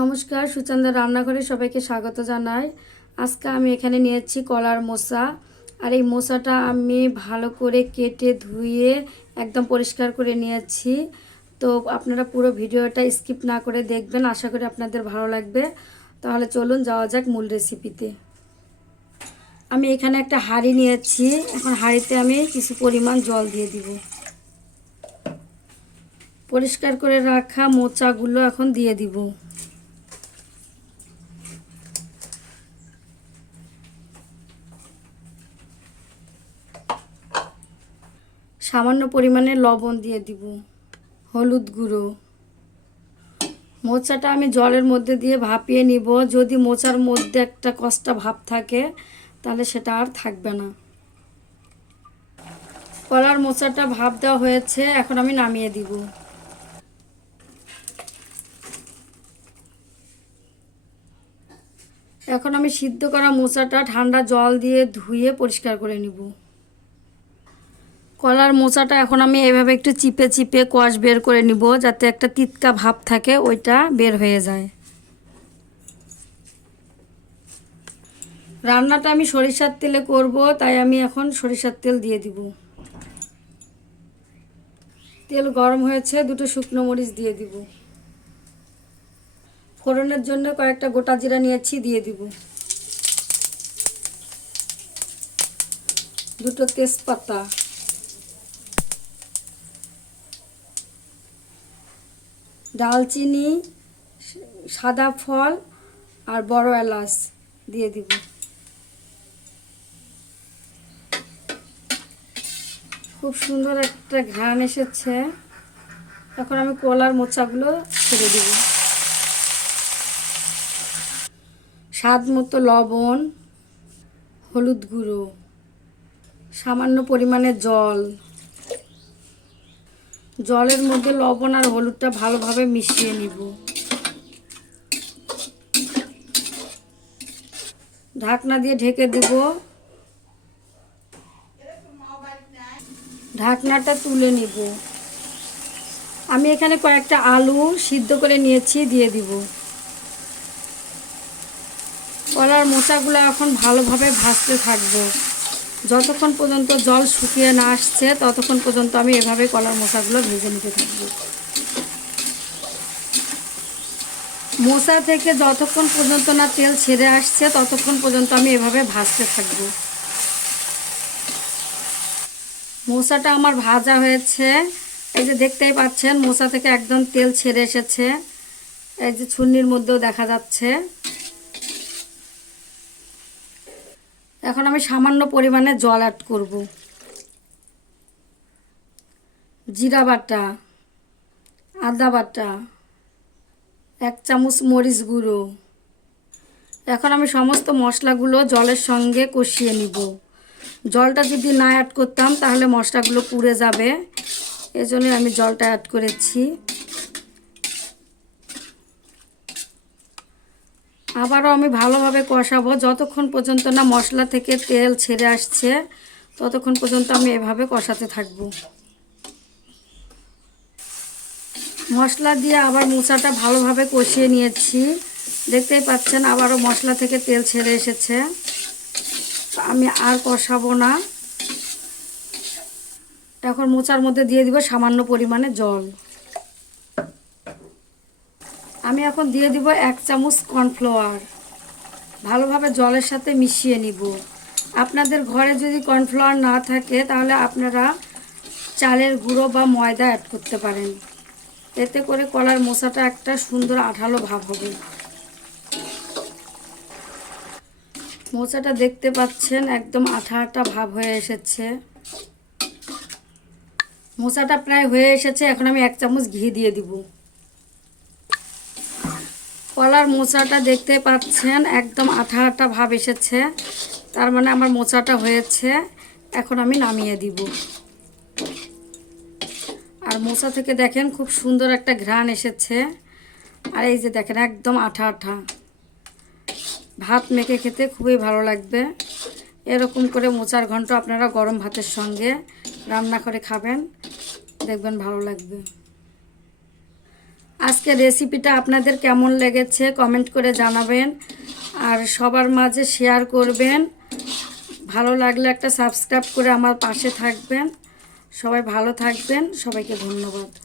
নমস্কার, সুচন্দা রান্নাঘরে সবাইকে স্বাগত জানাই। আজকে আমি এখানে নিয়েছি কলার মোসা আর এই মোসাটা আমি ভালো করে কেটে ধুয়ে একদম পরিষ্কার করে নিয়েছি তো আপনারা পুরো ভিডিওটা স্কিপ না করে দেখবেন, আশা করি আপনাদের ভালো লাগবে। তাহলে চলুন যাওয়া যাক মূল রেসিপিতে। আমি এখানে একটা হাঁড়ি নিয়েছি এখন হাঁড়িতে আমি কিছু পরিমাণ জল দিয়ে দিব। পরিষ্কার করে রাখা মোচাগুলো এখন দিয়ে দিব। সামান্য পরিমাণে লবণ দিয়ে দিব। হলুদ গুঁড়ো। মোচাটা আমি জলের মধ্যে দিয়ে ভাপিয়ে নিব। যদি মোচার মধ্যে একটা কষ্টা ভাব থাকে, তাহলে সেটা আর থাকবে না। কলার মোচাটা ভাপ দেওয়া হয়েছে, এখন আমি নামিয়ে দিব। এখন আমি সিদ্ধ করা মোচাটা ঠান্ডা জল দিয়ে ধুয়ে পরিষ্কার করে নিব। কলার মোচাটা এখন আমি এভাবে একটু চিপে চিপে কোয়াশ বের করে নিব, যাতে একটা তিতকা ভাব থাকে, ওইটা বের হয়ে যায়। রান্নাটা আমি সরিষার তেলে করব, তাই আমি এখন সরিষার তেল দিয়ে দিব। তেল গরম হয়েছে, দুটো শুকনো মরিচ দিয়ে দিব। ফোড়নের জন্য কয়েকটা গোটা জিরা নিয়েছি, দিয়ে দিব। দুটো তেজপাতা। ডালচিনি, সাদা ফল আর বড় এলাচ দিয়ে দিব। খুব সুন্দর একটা ঘ্রাণ এসেছে। এখন আমি কলার মোচাগুলো ছেড়ে দিব। স্বাদ মতো লবণ, হলুদ গুঁড়ো, সামান্য পরিমাণে জল জলের মধ্যে লবণ আর হলুদটা ভালোভাবে মিশিয়ে নিব। ঢাকনা দিয়ে ঢেকে দেব। ঢাকনাটা তুলে নিব। আমি এখানে কয়েকটা আলু সিদ্ধ করে নিয়েছি, দিয়ে দিব। কলার মোচাগুলো এখন ভালোভাবে ভাজতে থাকব। যতক্ষণ পর্যন্ত জল শুকিয়ে না আসছে, ততক্ষণ পর্যন্ত আমি এভাবে কলার মশাগুলো ভেজে নিতে থাকব। মশা থেকে যতক্ষণ পর্যন্ত না তেল ছেড়ে আসছে, ততক্ষণ পর্যন্ত আমি এভাবে ভাজতে থাকব। মশাটা আমার ভাজা হয়েছে। এই যে দেখতেই পাচ্ছেন, মশা থেকে একদম তেল ছেড়ে এসেছে। এই যে ছুন্নির মধ্যেও দেখা যাচ্ছে। এখন আমি সামান্য পরিমাণে জল অ্যাড করব। জিরা বাটা, আদা বাটা, এক চামচ মরিচ গুঁড়ো। এখন আমি সমস্ত মশলাগুলো জলের সঙ্গে কষিয়ে নিব। জলটা যদি না অ্যাড করতাম তাহলে মশলাগুলো পুড়ে যাবে। এজন্য আমি জলটা অ্যাড করেছি। আবারও আমি ভালোভাবে কষাবো। যতক্ষণ পর্যন্ত না মশলা থেকে তেল ছেড়ে আসছে, ততক্ষণ পর্যন্ত আমি এভাবে কষাতে থাকব। মশলা দিয়ে আবার মোচাটা ভালোভাবে কষিয়ে নিয়েছি। দেখতেই পাচ্ছেন আবারও মশলা থেকে তেল ছেড়ে এসেছে। আমি আর কষাবো না। এখন মোচার মধ্যে দিয়ে দিব সামান্য পরিমাণে জল। আমি এখন দিয়ে দিব এক চামচ কর্নফ্লাওয়ার। ভালোভাবে জলের সাথে মিশিয়ে নিব। আপনাদের ঘরে যদি কর্নফ্লাওয়ার না থাকে, তাহলে আপনারা চালের গুঁড়ো বা ময়দা অ্যাড করতে পারেন। এতে করে কলার মশাটা একটা সুন্দর আঠালো ভাব হবে। মোচাটা দেখতে পাচ্ছেন, একদম আঠা আঠা ভাব হয়ে এসেছে। মোচাটা প্রায় হয়ে এসেছে, এখন আমি এক চামচ ঘি দিয়ে দিব। কলার মোচাটা দেখতে পাচ্ছেন, একদম আঠা আঠা ভাব এসেছে। তার মানে আমার মোচাটা হয়েছে, এখন আমি নামিয়ে দিব। আর মোচা থেকে দেখেন খুব সুন্দর একটা ঘ্রাণ এসেছে। আর এই যে দেখেন, একদম আঠা আঠা। ভাত মেখে খেতে খুবই ভালো লাগবে। এরকম করে মোচার ঘন্ট আপনারা গরম ভাতের সঙ্গে রান্না করে খাবেন, দেখবেন ভালো লাগবে। আজকের রেসিপিটা আপনাদের কেমন লেগেছে কমেন্ট করে জানাবেন। আর সবার মাঝে শেয়ার করবেন। ভালো লাগলে একটা সাবস্ক্রাইব করে আমার পাশে থাকবেন। সবাই ভালো থাকবেন। সবাইকে ধন্যবাদ।